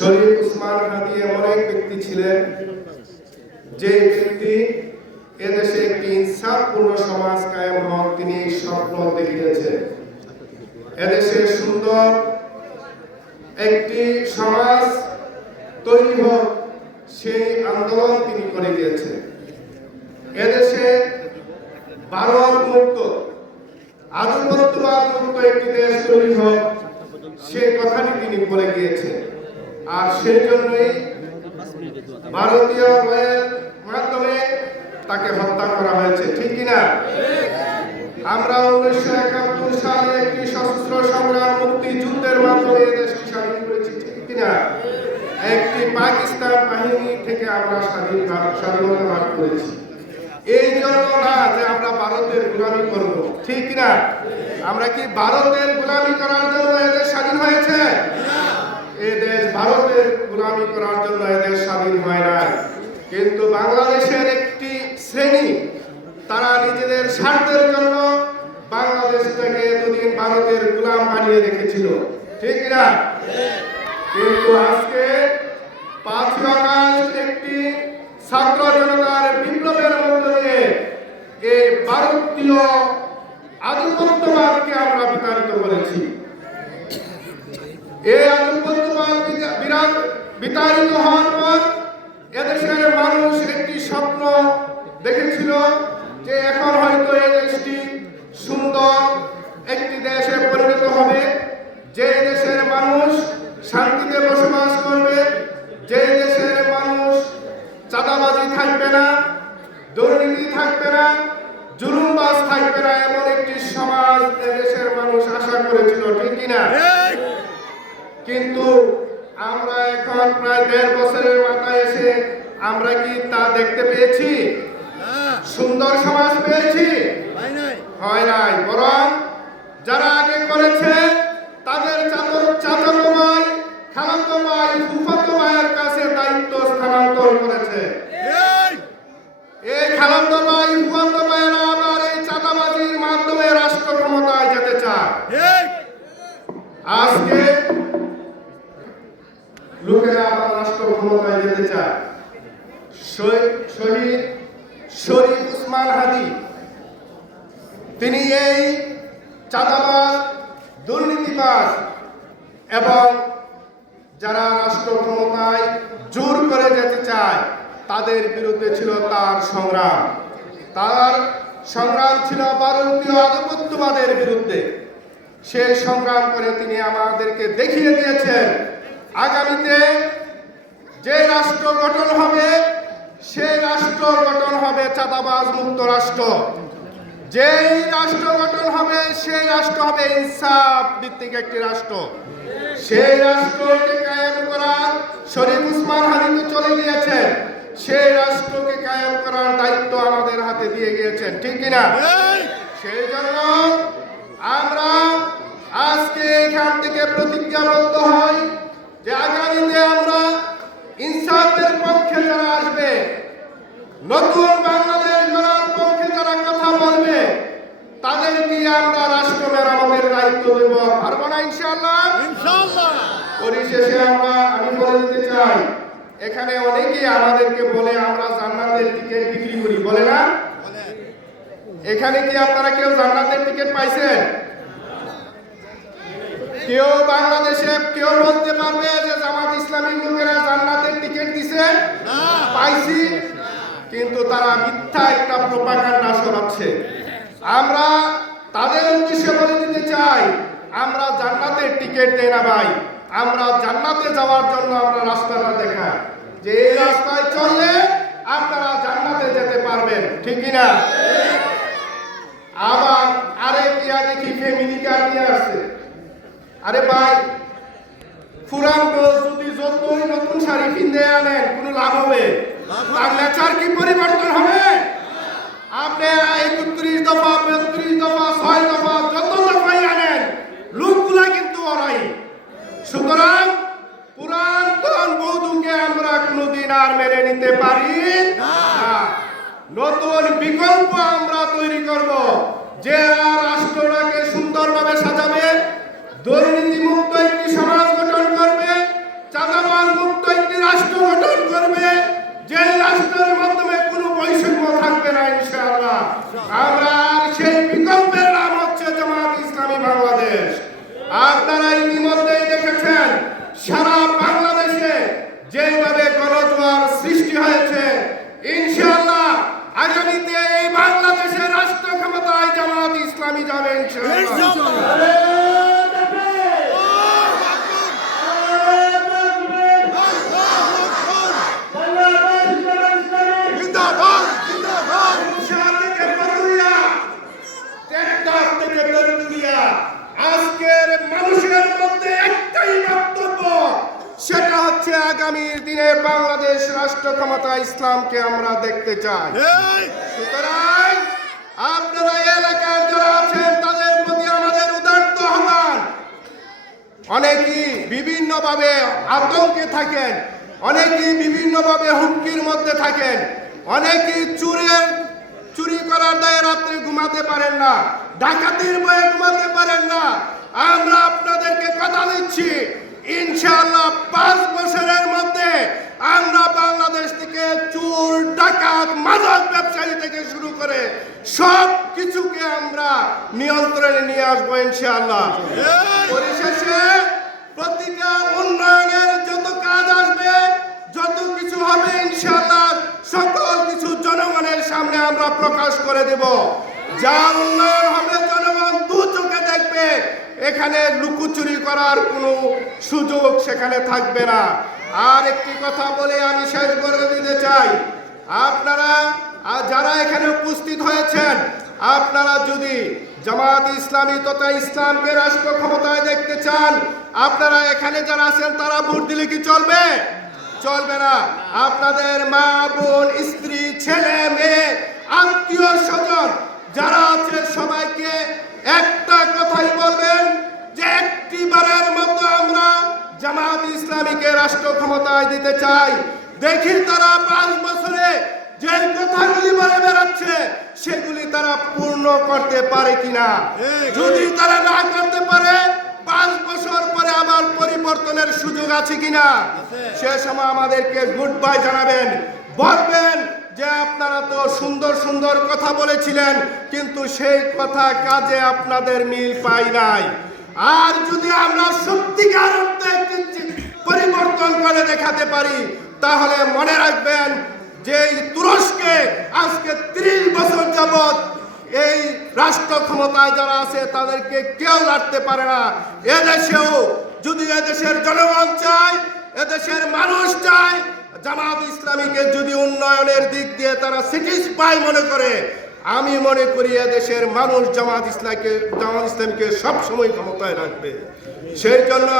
শরীফ উসমান হাদি এমন এক ব্যক্তি ছিলেন যে ব্যক্তি এদেশে একটি ইনসাফপূর্ণ সমাজ কায়েম হোক তিনি এই স্বপ্ন দেখিয়েছেন। এদেশে সুন্দর একটি সমাজ তৈরি হোক সেই আন্দোলন তিনি করে গিয়েছেন। এদেশে ভারত মুক্ত আধিপত্যবাদ মুক্ত একটি দেশ তৈরি হোক সেই কথাটি তিনি বলে গিয়েছেন। আর সেই জন্যই ভারতীয় রয়ের মাধ্যমে তাকে হত্যা করা হয়েছে, ঠিক কিনা? আমরা 1971 সালে একটি সশস্ত্র সংগ্রাম মুক্তিযুদ্ধের মাধ্যমে দেশটি স্বাধীন করেছি, ঠিক কিনা? একটি পাকিস্তান বাহিনী থেকে আমরা স্বাধীনতা লাভ করেছি। এই জন্য না যে আমরা ভারতের গোলামি করব, ঠিক কিনা? আমরা কি ভারতের গোলামি করার জন্য এদেশ স্বাধীন হয়েছে? এই দেশ ভারতের গোলামি করার জন্য এদেশ স্বাধীন হয় নাই। কিন্তু বাংলাদেশের একটি শ্রেণী তারা নিজেদের স্বার্থের জন্য বাংলাদেশটাকে এতদিন ভারতের গোলাম বানিয়ে রেখেছিল, ঠিক না? কিন্তু আজকে 5ই আগস্ট একটি ছাত্র জনতার বিপ্লবের মধ্য দিয়ে এই ভারতীয় আধিপত্যবাদকে আমরা বিতাড়িত করেছি। এই আধিপত্যবাদ বিতাড়িত হওয়ার পর এদেশের মানুষ একটি স্বপ্ন দেখেছিল যে এখন হয়তো এই দেশটি সুন্দর একটি দেশে পরিণত হবে, যে দেশের মানুষ শান্তিতে বসবাস করবে, যে দেশের মানুষ চাঁদাবাজি থাকবে না, দুর্নীতি থাকবে না, জুলুমবাজ থাকবে না, এমন একটি সমাজ দেশের মানুষ আশা করেছিল, ঠিক কিনা? কিন্তু আমরা এখন প্রায় 1.5 বছরের মাথায় এসে আমরা কি তা দেখতে পেয়েছি? সুন্দর সমাজ পেয়েছি? হয় নাই। বরং যারা আগে করেছে তাদের চাচাতো ভাই, খালাতো ভাই, ফুফাতো ভাইয়ের কাছে দায়িত্ব স্থানান্তর করেছে। এই খালাতো ভাই, ফুফাতো ভাইয়েরা আবার এই চাঁদাবাজির মাধ্যমে রাষ্ট্র ক্ষমতায় যেতে চায়। আজকে লোকেরা আবার রাষ্ট্র ক্ষমতায় যেতে চায়। শহীদ শরীফ উসমান হাদি তিনি এই চাঁদাবাজ, দুর্নীতিবাজ এবং যারা রাষ্ট্র ক্ষমতায় জোর করে যেতে চায় তাদের বিরুদ্ধে ছিল তার সংগ্রাম। তার সংগ্রাম ছিল ভারতীয় আধিপত্যবাদের বিরুদ্ধে। সেই সংগ্রাম করে তিনি আমাদেরকে দেখিয়ে দিয়েছেন আগামীতে যে রাষ্ট্র গঠন হবে সেই রাষ্ট্র গঠন হবে চাঁদাবাজ মুক্ত রাষ্ট্র। যেই রাষ্ট্র গঠন হবে সেই রাষ্ট্র হবে ইনসাফ ভিত্তিক একটি রাষ্ট্র। সেই রাষ্ট্রকে কায়েম করার শরীফ উসমান হাদি তো চলে গিয়েছেন, সেই রাষ্ট্রকে কায়েম করার দায়িত্ব আমাদের হাতে দিয়ে গিয়েছেন, ঠিক কিনা? সেই জন্য আমরা আজকে এখান থেকে প্রতিজ্ঞাবদ্ধ হই যে আগামীতে আমরা ইনসাফের পক্ষে যারা আসবে, নতুন বাংলাদেশ গড়ার পক্ষে যারা কথা বলবে তাদেরকে আমরা রাষ্ট্র মেরামতের দায়িত্ব দেব। পারবো না ইনশাআল্লাহ? ইনশাআল্লাহ। পরিশেষে আমি বলে দিতে চাই, এখানে অনেকেই আমাদেরকে বলে আমরা জান্নাতের টিকিট বিক্রি করি, বলে না? এখানে কি আপনারা কেউ জান্নাতের টিকিট পাইছেন? কেউ বাংলাদেশে কেউ বলতে পারবে যে জামাত ইসলামী লোকেরা জান্নাতের টিকিট দিছে? পাইছি, কিন্তু তারা মিথ্যা একটা প্রোপাগান্ডা ছড়াচ্ছে। আমরা তাদের উদ্দেশ্যে বলে দিতে চাই, আমরা জান্নাতের টিকিট দেই না ভাই, আমরা জান্নাতে যাওয়ার জন্য আমরা রাস্তাটা দেখাই যে এই রাস্তায় চললে আপনারা জান্নাতে যেতে পারবেন, ঠিক কিনা? আবার আরেক দেখি ফ্যামিলি কার নিয়ে আসছে। আরে ভাই, পুরান যদি যতই নতুন শাড়ি কিনে আনেন কোনো লাভ হবে? তার নেচার কি পরিবর্তন হবে? আপনি 31 দফা, 32 দফা, 6 দফা যত দফাই আনেন লোকগুলা কিন্তু ওরাই। সুতরাং পুরাতন বৌদ্ধকে আমরা কোনোদিন আর মেনে নিতে পারি না। নতুন বিকল্প আমরা তৈরি করব, যে রাষ্ট্রটাকে সুন্দরভাবে সাজাবে, দুর্নীতিমুক্ত একটি সমাজ গঠন করবে, চাঁদাবাজ রাষ্ট্র গঠন করবে, যে রাষ্ট্রের মাধ্যমে কোনো বৈষম্য থাকবে না ইনশাআল্লাহ। আমরা সেই বিকল্পের নাম হচ্ছে জামাত ইসলামী বাংলাদেশ। আপনারা ইতিমধ্যেই দেখেছেন সারা বাংলাদেশে যেভাবে গণজোয়ার সৃষ্টি হয়েছে, ইনশাআল্লাহ আগামীতে এই বাংলাদেশের রাষ্ট্র ক্ষমতায় জামাত ইসলামী যাবে ইনশাআল্লাহ। আজকের মানুষের মধ্যে একটাই বক্তব্য, সেটা হচ্ছে আগামীর দিনে বাংলাদেশ রাষ্ট্র ক্ষমতা ইসলামকে আমরা দেখতে চাই। সুতরাং আপনারা এলাকার যারা আছেন তাদের প্রতি আমাদের উদাত্ত আহ্বান। অনেকেই বিভিন্নভাবে আতঙ্কে থাকেন, অনেকেই বিভিন্নভাবে হুমকির মধ্যে থাকেন, অনেকেই চুরি করার দায়ে রাত্রে ঘুমাতে পারেন না, ডাকাতির ভয়ে ঘুমাতে পারেন না। আমরা আপনাদেরকে কথা দিচ্ছি ইনশাআল্লাহ 5 বছরের মধ্যে আমরা বাংলাদেশ থেকে চোর, ডাকাত, মাদক ব্যবসায়ী থেকে শুরু করে সব কিছুকে আমরা নিয়ন্ত্রণে নিয়ে আসবো ইনশাআল্লাহ। পরিশেষে প্রতিটা উন্নয়নের যত কাজ আসবে, যত কিছু হবে ইনশাআল্লাহ সকল কিছু জনগণের সামনে আমরা প্রকাশ করে দেব। যা উন্নয়ন হবে জনগণ দু চোখে দেখবে, এখানে লুকোচুরি করার কোনো সুযোগ সেখানে থাকবে না। আর একটি কথা বলে আমি শেষ করে দিতে চাই, আপনারা যারা এখানে উপস্থিত হয়েছেন, আপনারা যদি জামাত ইসলামী তথা ইসলামকে রাষ্ট্র ক্ষমতায় দেখতে চান, আপনারা এখানে যারা আছেন তারা ভোট দিলে কি চলবে? চলবে না। আপনাদের মা, বোন, স্ত্রী, ছেলে, মেয়ে, আত্মীয় স্বজন যারা আছে সবাইকে একটা কথাই বলবেন যে একটিবারের মতো আমরা জামাত ইসলামীকে রাষ্ট্র ক্ষমতায় দিতে চাই। দেখি তারা 5 বছরে যে কথাগুলি বলে বেড়াচ্ছে সেগুলি তারা পূর্ণ করতে পারে কিনা। যদি তারা না করতে পারে 5 বছর পরে আবার পরিবর্তনের সুযোগ আছে কিনা, সে সময় আমাদেরকে গুড বাই জানাবেন, বলবেন যে আপনারা তো সুন্দর সুন্দর কথা বলেছিলেন কিন্তু সেই কথা কাজে আপনাদের মিল পাই নাই। আর যদি আমরা সত্যিকার অর্থে পরিবর্তন করে দেখাতে পারি, তাহলে মনে রাখবেন যে তুরস্কে আজকে 30 বছর যাবত এই রাষ্ট্র ক্ষমতায় যারা আছে তাদেরকে কেউ লাড়তে পারে না। এদেশেও যদি এদেশের জনগণ চায়, এদেশের মানুষ চায়, জামাত ইসলামীকে যদি উন্নয়নের দিক দিয়ে তারা স্যাটিসফাই মনে করে, আমি মনে করি এদেশের মানুষ জামাত ইসলামকে সবসময় ক্ষমতায় রাখবে। সেই জন্য